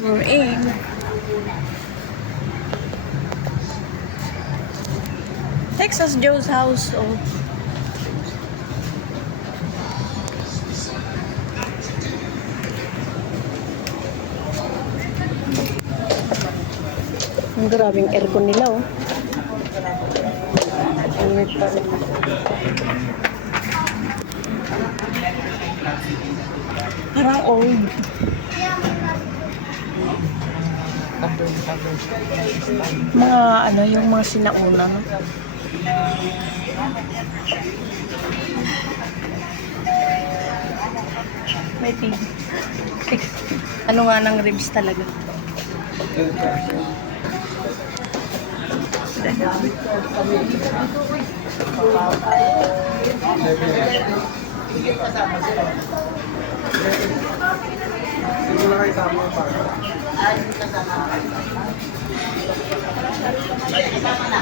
We're in. Texas Joe's house. Oh. Ang grabing aircon nila, oh. Init pa rin. Parang old. Mga ano, yung mga sinauna, no? May pig. ano nga ng ribs talaga? Thank you kasama yung bata. Ay, kasama ang bata. Kasama na.